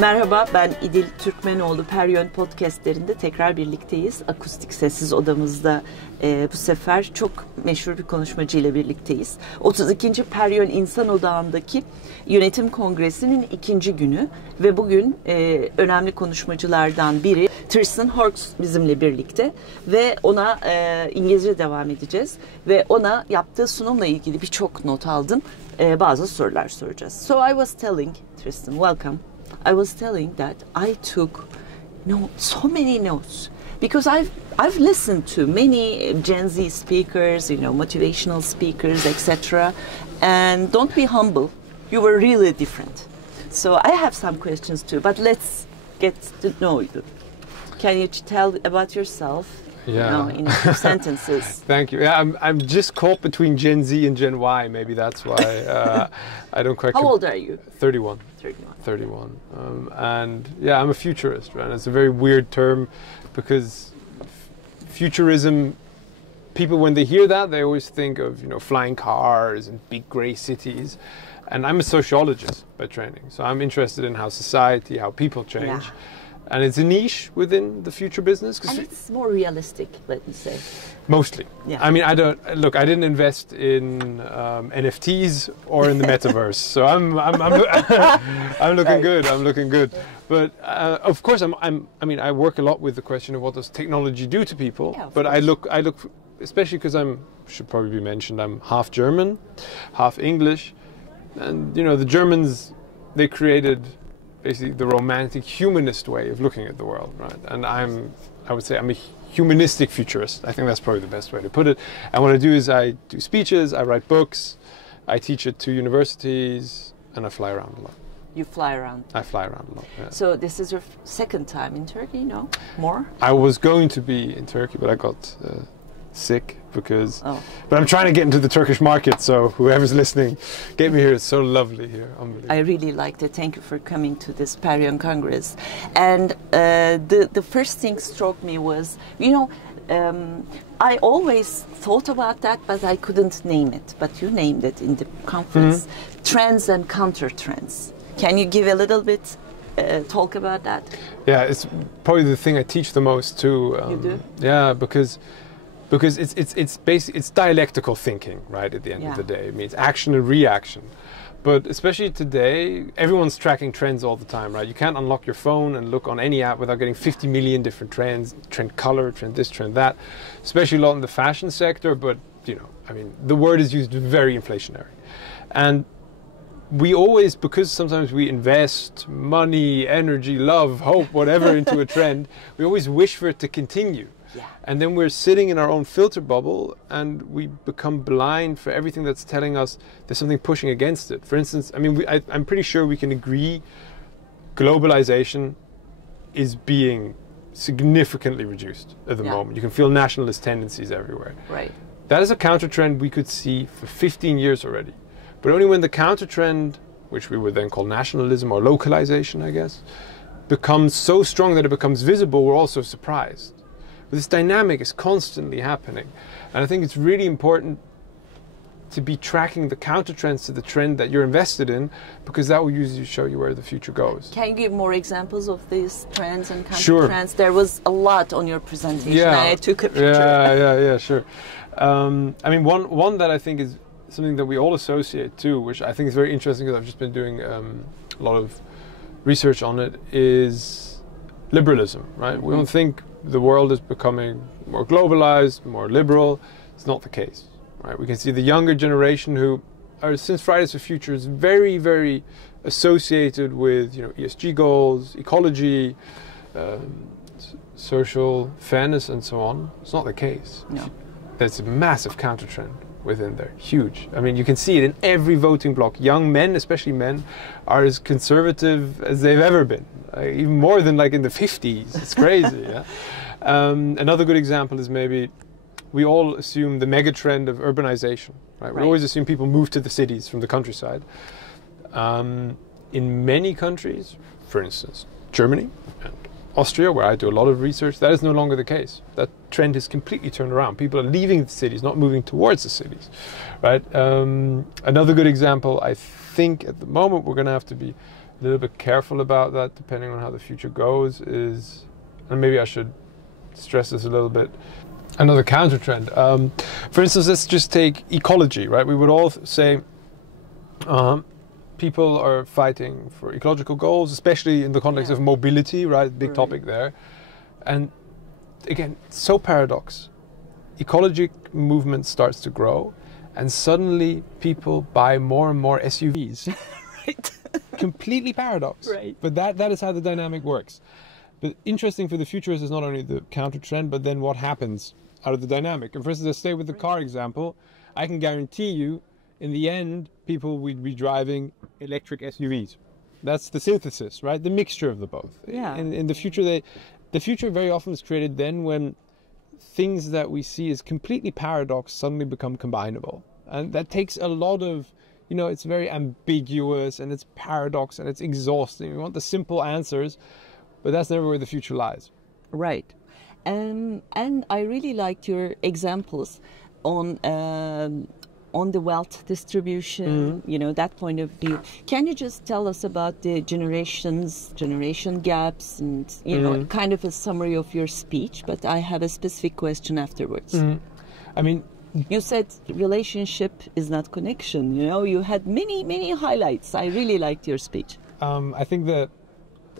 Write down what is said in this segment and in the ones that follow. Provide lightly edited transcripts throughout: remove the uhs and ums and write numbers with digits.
Merhaba, ben İdil Türkmenoğlu. Peryön podcastlerinde tekrar birlikteyiz. Akustik sessiz odamızda bu sefer çok meşhur bir konuşmacıyla birlikteyiz. 32. Peryön İnsan Odağındaki Yönetim Kongresi'nin 2. günü ve bugün önemli konuşmacılardan biri Tristan Horx bizimle birlikte ve ona İngilizce devam edeceğiz ve ona yaptığı sunumla ilgili birçok not aldım. Bazı sorular soracağız. So I was telling Tristan, welcome. I was telling that I took so many notes because I've listened to many Gen Z speakers, motivational speakers, etc. And don't be humble, you were really different. So I have some questions too, but let's get to know you. Can you tell about yourself? Yeah. In a few sentences. Thank you. Yeah, I'm just caught between Gen Z and Gen Y. Maybe that's why I don't quite. How old are you? 31. 31. And yeah, I'm a futurist, right? It's a very weird term because futurism, people when they hear that, they always think of flying cars and big grey cities. And I'm a sociologist by training, so I'm interested in how society, how people change. Yeah. And it's a niche within the future business. And it's more realistic, let me say. Mostly. Yeah. I mean, I didn't invest in NFTs or in the metaverse, so I'm looking good. I'm looking good. But of course, I work a lot with the question of what does technology do to people. Yeah, but course. I look, especially because should probably be mentioned, I'm half German, half English, and the Germans, they created basically the romantic humanist way of looking at the world, right? And I would say I'm a humanistic futurist. I think that's probably the best way to put it. And what I do is I do speeches, I write books, I teach at 2 universities, and I fly around a lot. You fly around? I fly around a lot, yeah. So this is your second time in Turkey, no? More? I was going to be in Turkey, but I got sick but I'm trying to get into the Turkish market, so whoever's listening, get me here. It's so lovely here. Unbelievable. I really liked it. Thank you for coming to this Peryön Congress. And the first thing struck me was, I always thought about that, but I couldn't name it. But you named it in the conference. Mm-hmm. Trends and counter trends. Can you give a little bit talk about that? Yeah, it's probably the thing I teach the most too. You do? Yeah, because it's basically it's dialectical thinking, right? At the end of the day, it means action and reaction. But especially today, everyone's tracking trends all the time, right? You can't unlock your phone and look on any app without getting 50 million different trends, trend color, trend this, trend that. Especially a lot in the fashion sector, but the word is used very inflationary, and we always, because sometimes we invest money, energy, love, hope, whatever into a trend, we always wish for it to continue. Yeah. And then we're sitting in our own filter bubble and we become blind for everything that's telling us there's something pushing against it. For instance, I'm pretty sure we can agree globalization is being significantly reduced at the moment. You can feel nationalist tendencies everywhere. Right. That is a counter trend we could see for 15 years already. But only when the counter trend, which we would then call nationalism or localization, I guess, becomes so strong that it becomes visible, we're also surprised. This dynamic is constantly happening. And I think it's really important to be tracking the counter trends to the trend that you're invested in, because that will usually show you where the future goes. Can you give more examples of these trends and counter trends? There was a lot on your presentation. Yeah. I took a picture. Yeah, sure. One that I think is something that we all associate too, which I think is very interesting because I've just been doing a lot of research on it, is liberalism, right? Mm-hmm. We don't think the world is becoming more globalized, more liberal. It's not the case, right? We can see the younger generation who are, since Fridays for Future, is very, very associated with ESG goals, ecology, social fairness, and so on. It's not the case. No. There's a massive counter trend within there, huge. You can see it in every voting bloc. Young men, especially men, are as conservative as they've ever been. Even more than in the 50s. It's crazy. Yeah. Another good example is maybe we all assume the mega trend of urbanization. Right? We always assume people move to the cities from the countryside. In many countries, for instance, Germany and Austria, where I do a lot of research, that is no longer the case. That trend has completely turned around. People are leaving the cities, not moving towards the cities. Right? Another good example, I think at the moment we're going to have to be little bit careful about that, depending on how the future goes, is, and maybe I should stress this a little bit, another counter trend. For instance, let's just take ecology, right? We would all say people are fighting for ecological goals, especially in the context of mobility, right? Big topic there. And again, so paradox. Ecologic movement starts to grow, and suddenly people buy more and more SUVs. Right. Completely paradox. Right. But that is how the dynamic works. But interesting for the futurists is not only the counter trend, but then what happens out of the dynamic. And for instance, let's stay with the car example. I can guarantee you, in the end, people will be driving electric SUVs. That's the synthesis, right? The mixture of the both. Yeah. In the future, the future very often is created then when things that we see as completely paradox suddenly become combinable. And that takes a lot of, it's very ambiguous and it's paradox and it's exhausting. We want the simple answers, but that's never where the future lies. Right. And I really liked your examples on the wealth distribution, that point of view. Can you just tell us about the generation gaps and, kind of a summary of your speech? But I have a specific question afterwards. I mean, you said relationship is not connection. You had many highlights. I really liked your speech. I think that,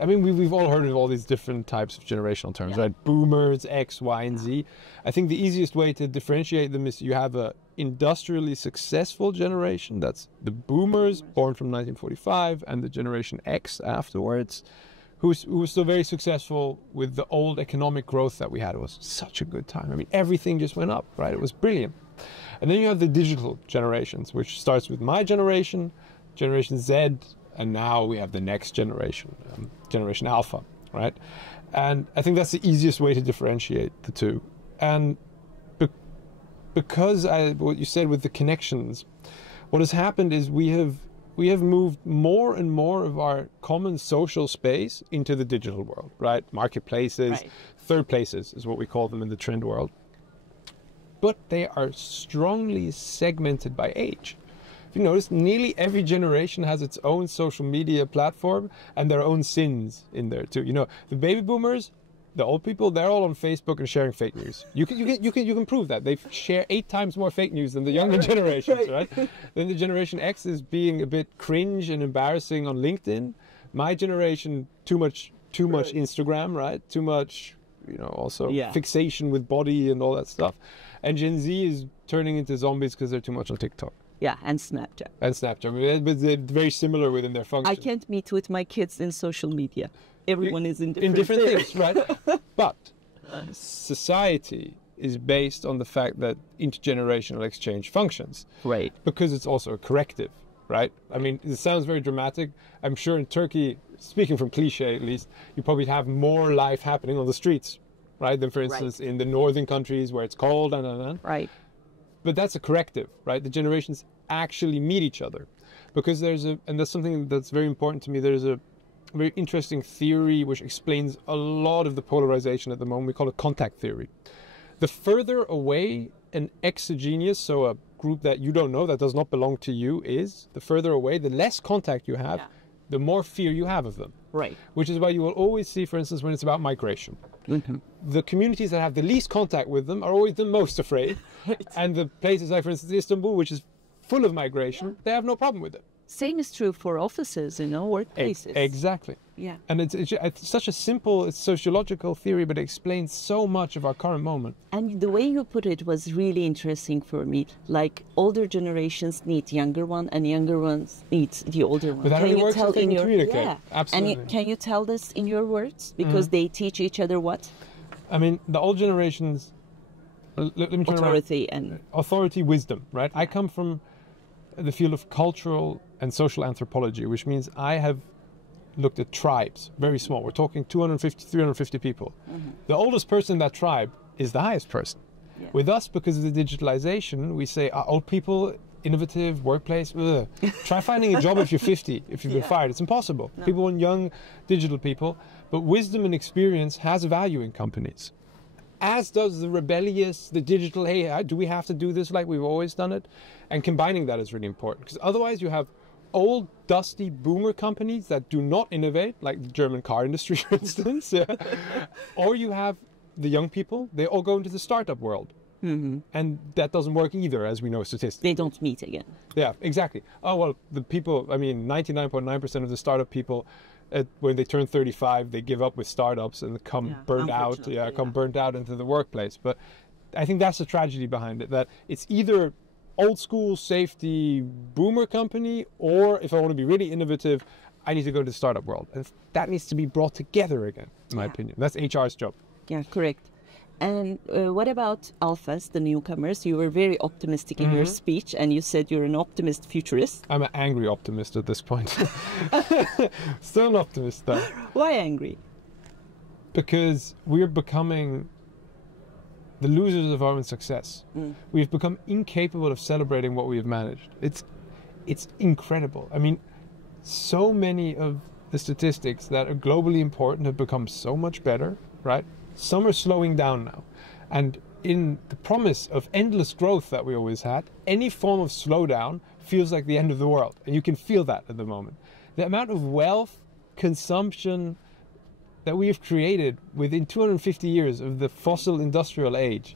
we've all heard of all these different types of generational terms, right? Boomers, X, Y, and Z. I think the easiest way to differentiate them is you have a industrially successful generation. That's the boomers born from 1945 and the generation X afterwards, who was still very successful with the old economic growth that we had. It was such a good time. Everything just went up, right? It was brilliant. And then you have the digital generations, which starts with my generation, Generation Z, and now we have the next generation, Generation Alpha, right? And I think that's the easiest way to differentiate the two. And because what you said with the connections, what has happened is we have moved more and more of our common social space into the digital world, right? Marketplaces, third places is what we call them in the trend world. But they are strongly segmented by age. If you notice, nearly every generation has its own social media platform and their own sins in there too. The baby boomers, the old people, they're all on Facebook and sharing fake news. You can prove that. They share 8 times more fake news than the younger generations, right? Then the Generation X is being a bit cringe and embarrassing on LinkedIn. My generation, too much Instagram, right? Too much, also fixation with body and all that stuff. And Gen Z is turning into zombies because they're too much on TikTok. Yeah, and Snapchat. But they're very similar within their function. I can't meet with my kids in social media. Everyone is in different things, right? But society is based on the fact that intergenerational exchange functions. Right. Because it's also a corrective, right? It sounds very dramatic. I'm sure in Turkey, speaking from cliche at least, you probably have more life happening on the streets, right? Than, for instance, in the northern countries where it's cold, Right. But that's a corrective, right? The generations actually meet each other. Because and that's something that's very important to me, there's a very interesting theory which explains a lot of the polarization at the moment. We call it contact theory. The further away an exogenous, so a group that you don't know, that does not belong to you, is, the further away, the less contact you have, the more fear you have of them. Right. Which is why you will always see, for instance, when it's about migration, the communities that have the least contact with them are always the most afraid. Right. And the places like, for instance, Istanbul, which is full of migration, they have no problem with it. Same is true for offices, workplaces. Exactly. Yeah. And it's such a simple sociological theory, but it explains so much of our current moment. And the way you put it was really interesting for me. Like older generations need younger one, and younger ones need the older one. But that only works if they can communicate. Yeah. Absolutely. And can you tell this in your words? Because they teach each other what? The old generations. Let me turn authority, wisdom, right? I come from the field of cultural and social anthropology, which means I have looked at tribes, very small. We're talking 250, 350 people. The oldest person in that tribe is the highest person. Yeah. With us, because of the digitalization, we say, old people, innovative, workplace, ugh. Try finding a job if you're 50, if you've been fired. It's impossible. No. People want young, digital people. But wisdom and experience has value in companies. As does the rebellious, the digital, hey, do we have to do this like we've always done it? And combining that is really important. Because otherwise you have old dusty boomer companies that do not innovate, like the German car industry, for instance, yeah. Or you have the young people, they all go into the startup world. And that doesn't work either, as we know statistically. They don't meet again. Yeah, exactly. Oh, well, the people, I mean, 99.9% of the startup people, when they turn 35, they give up with startups and come burnt out. Yeah, come burnt out into the workplace. But I think that's the tragedy behind it, that it's either old school safety boomer company, or if I want to be really innovative, I need to go to the startup world. And that needs to be brought together again, in my opinion. That's HR's job. Yeah, correct. And what about alphas, the newcomers? You were very optimistic in your speech, and you said you're an optimist futurist. I'm an angry optimist at this point. Still an optimist, though. Why angry? Because we're becoming the losers of our own success. We've become incapable of celebrating what we have managed. It's incredible. I mean, so many of the statistics that are globally important have become so much better, right? Some are slowing down now. And in the promise of endless growth that we always had, any form of slowdown feels like the end of the world. And you can feel that at the moment. The amount of wealth, consumption that we have created within 250 years of the fossil industrial age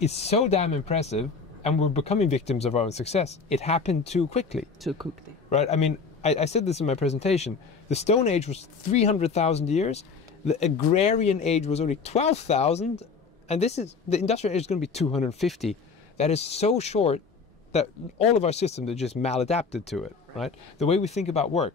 is so damn impressive, and we're becoming victims of our own success. It happened too quickly. Too quickly. Right? I mean, I said this in my presentation. The Stone Age was 300,000 years. The agrarian age was only 12,000, and the industrial age is going to be 250. That is so short that all of our systems are just maladapted to it, right? The way we think about work,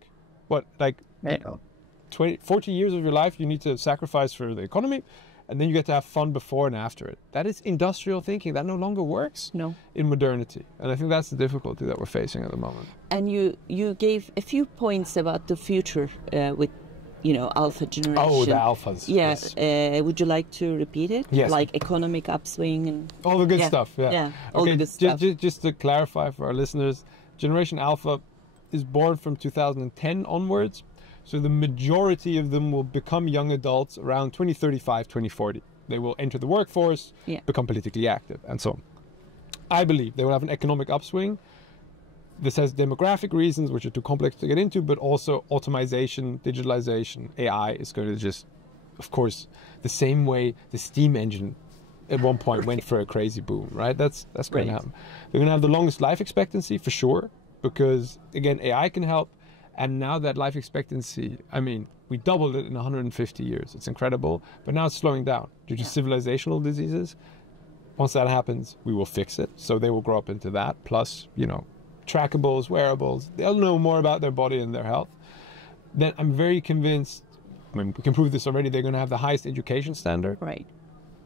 40 years of your life you need to sacrifice for the economy, and then you get to have fun before and after it. That is industrial thinking. That no longer works in modernity. And I think that's the difficulty that we're facing at the moment. And you gave a few points about the future with alpha generation. Oh, the alphas. Yeah. Yes. Would you like to repeat it? Yes. Like economic upswing and all the good stuff. Yeah. Yeah. All the good stuff. Just to clarify for our listeners, Generation Alpha is born from 2010 onwards. So the majority of them will become young adults around 2035, 2040. They will enter the workforce, become politically active, and so on. I believe they will have an economic upswing. This has demographic reasons, which are too complex to get into, but also automation, digitalization, AI is going to just, of course, the same way the steam engine at one point went for a crazy boom, right? That's going to happen. They're going to have the longest life expectancy for sure, because again, AI can help. And now that life expectancy, I mean, we doubled it in 150 years. It's incredible, but now it's slowing down due to civilizational diseases. Once that happens, we will fix it. So they will grow up into that. Plus, trackables, wearables, they'll know more about their body and their health. Then I'm very convinced, I mean, we can prove this already, they're going to have the highest education standard. Right.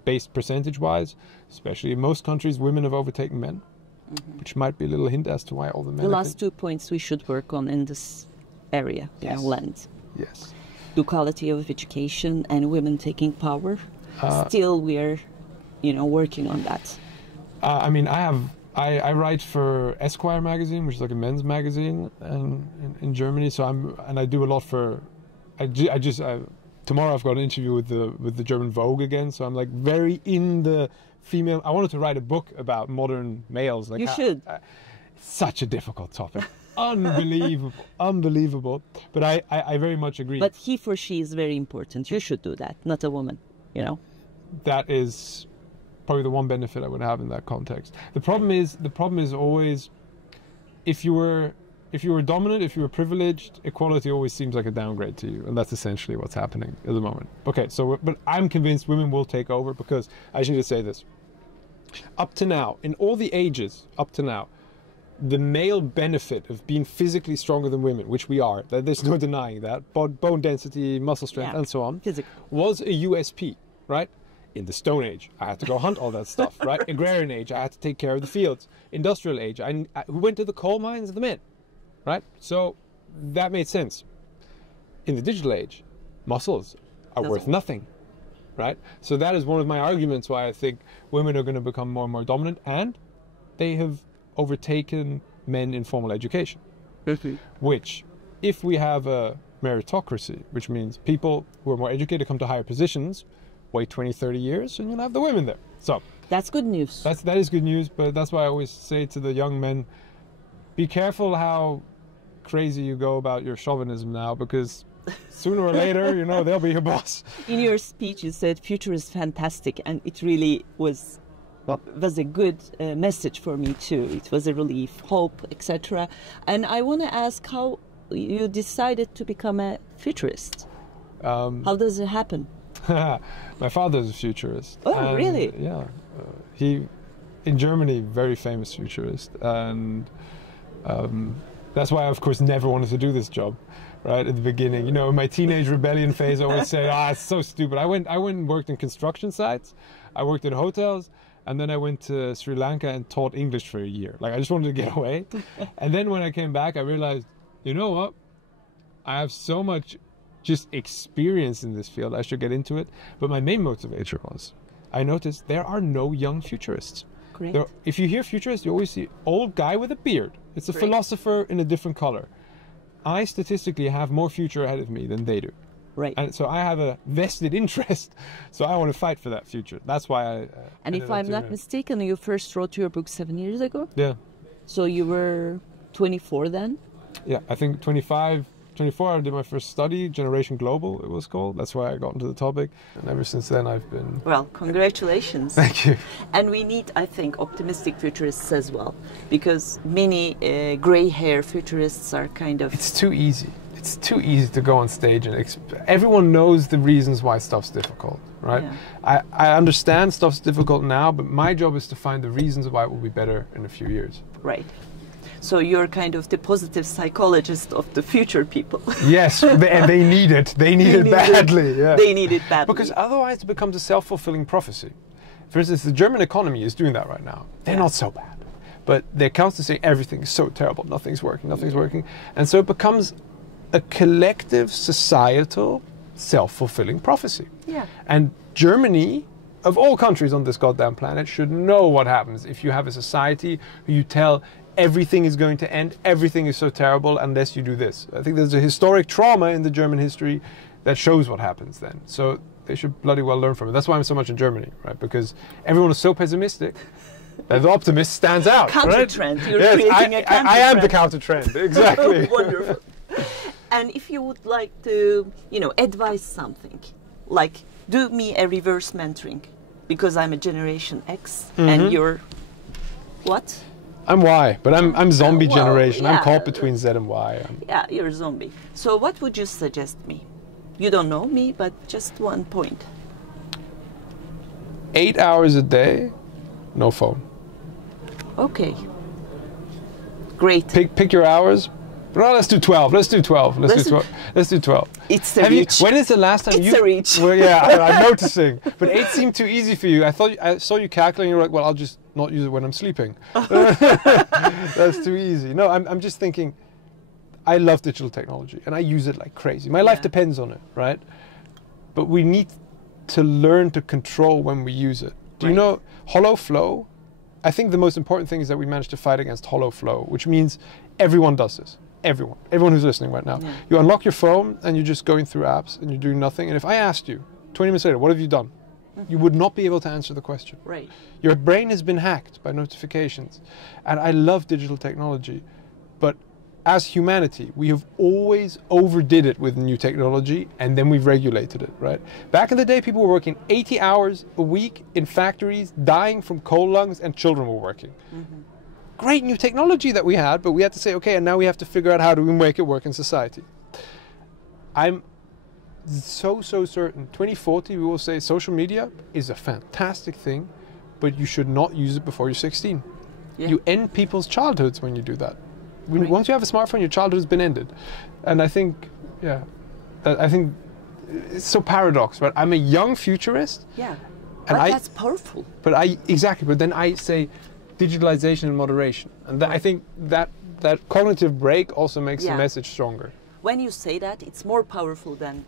Based percentage-wise, especially in most countries, women have overtaken men, which might be a little hint as to why all the men... The last 2 points we should work on in this area, land. Yes. The quality of education and women taking power. Still, we're, working on that. I mean, I write for Esquire magazine, which is like a men's magazine in Germany. So I do a lot for. Tomorrow I've got an interview with the German Vogue again. So I'm like very in the female. I wanted to write a book about modern males. Like you should. Such a difficult topic. Unbelievable. But I very much agree. But he for she is very important. You should do that, not a woman. That is probably the one benefit I would have in that context. The problem is always if you were dominant, if you were privileged, equality always seems like a downgrade to you, and that's essentially what's happening at the moment. Okay, but I'm convinced women will take over, because I should just say this. Up to now, in all the ages up to now, the male benefit of being physically stronger than women, which we are, there's no denying that, bone density, muscle strength, and so on, was a USP, right? In the Stone Age, I had to go hunt all that stuff, right? Agrarian age, I had to take care of the fields. Industrial age, I went to the coal mines, the men, right? So that made sense. In the digital age, muscles are worth nothing, right? So that is one of my arguments why I think women are going to become more and more dominant, and they have overtaken men in formal education. Which, if we have a meritocracy, which means people who are more educated come to higher positions, wait 20, 30 years, and you'll have the women there. So that's good news. That is good news, but that's why I always say to the young men, be careful how crazy you go about your chauvinism now, because sooner or later, they'll be your boss. In your speech, you said future is fantastic, and it really was a good message for me too. It was a relief, hope, etc. And I want to ask how you decided to become a futurist. How does it happen? My father's a futurist. Oh, really? Yeah. He, in Germany, very famous futurist. And that's why I, of course, never wanted to do this job, right, at the beginning. In my teenage rebellion phase, I always say, it's so stupid. I went and worked in construction sites. I worked in hotels. And then I went to Sri Lanka and taught English for a year. I just wanted to get away. And then when I came back, I realized, you know what? I have so much just experience in this field, I should get into it. But my main motivator was, I noticed there are no young futurists. Great. If you hear futurist, you always see old guy with a beard. It's a Great. philosopher in a different color. I statistically have more future ahead of me than they do. Right. And so I have a vested interest, so I want to fight for that future. That's why I... and if I'm not mistaken, you first wrote your book 7 years ago? Yeah. So you were 24 then? Yeah, I think 24 I did my first study, Generation Global it was called. That's why I got into the topic. And ever since then I've been... Well, congratulations. Thank you. And we need, I think, optimistic futurists as well. Because many grey hair futurists are kind of... It's too easy. It's too easy to go on stage and everyone knows the reasons why stuff's difficult, right? Yeah. I understand stuff's difficult now, but my job is to find the reasons why it will be better in a few years. Right. So you're kind of the positive psychologist of the future people. Yes, and they need it. They need it badly. Yeah. They need it badly. Because otherwise it becomes a self-fulfilling prophecy. For instance, the German economy is doing that right now. They're not so bad. But they're constantly saying everything is so terrible, nothing's working. And so it becomes a collective societal self-fulfilling prophecy. Yeah. And Germany, of all countries on this goddamn planet, should know what happens if you have a society who you tell everything is going to end, everything is so terrible unless you do this. I think there's a historic trauma in the German history that shows what happens then. So they should bloody well learn from it. That's why I'm so much in Germany, right? Because everyone is so pessimistic that the optimist stands out. Counter-trend. Right? You're creating a counter-trend. I am the counter-trend, exactly. Wonderful. And if you would like to, advise something, like do me a reverse mentoring, because I'm a Generation X and you're what? I'm Y, but I'm zombie generation. I'm caught between Z and Y. Yeah, you're a zombie. So what would you suggest me? You don't know me, but just one point. 8 hours a day, no phone. Okay. Great. Pick your hours. No, let's do 12. Let's do 12. Let's do 12. It's a reach. When is the last time it's a reach. Well, yeah, I'm noticing. But 8 seemed too easy for you. I saw you calculating. You're like, well, I'll just not use it when I'm sleeping. That's too easy. No, I'm just thinking. I love digital technology and I use it like crazy. My life depends on it, right? But we need to learn to control when we use it. Do you know hollow flow? I think the most important thing is that we managed to fight against hollow flow, which means everyone does this. Everyone who's listening right now. Yeah. You unlock your phone and you're just going through apps and you're doing nothing. And if I asked you 20 minutes later, what have you done? You would not be able to answer the question. Right. Your brain has been hacked by notifications. And I love digital technology, but as humanity, we have always overdid it with new technology and then we've regulated it, right? Back in the day, people were working 80 hours a week in factories, dying from coal lungs, and children were working. Great new technology that we had, but we had to say, okay, and now we have to figure out how do we make it work in society. I'm so certain 2040 we will say social media is a fantastic thing, but you should not use it before you're 16. You end people's childhoods when you do that. Once you have a smartphone, your childhood has been ended. And I think, I think it's so paradox, right? I'm a young futurist. Yeah, and but that's powerful. But then I say digitalization and moderation. And I think that cognitive break also makes the message stronger. When you say that, it's more powerful than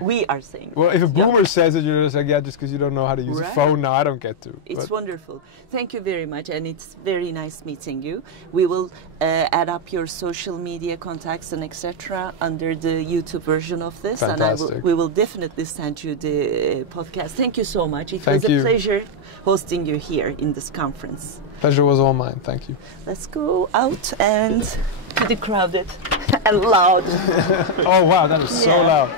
we are saying. Well, if a boomer says it, you're just like, just because you don't know how to use a phone, now I don't get to. It's wonderful. Thank you very much, and it's very nice meeting you. We will add up your social media contacts and etc. under the YouTube version of this. Fantastic. And we will definitely send you the podcast. Thank you so much. It was a pleasure hosting you here in this conference. Pleasure was all mine. Thank you. Let's go out and pretty crowded and loud. Oh wow, that is so Yeah. loud.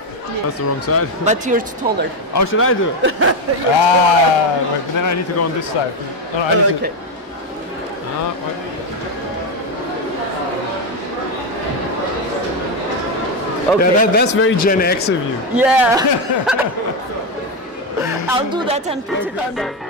That's the wrong side. But you're taller. Oh, should I do it? Wait, but then I need to go on this side. No, I need Okay. to. Wait. Okay. Yeah, that's very Gen X of you. Yeah. I'll do that and put it on there.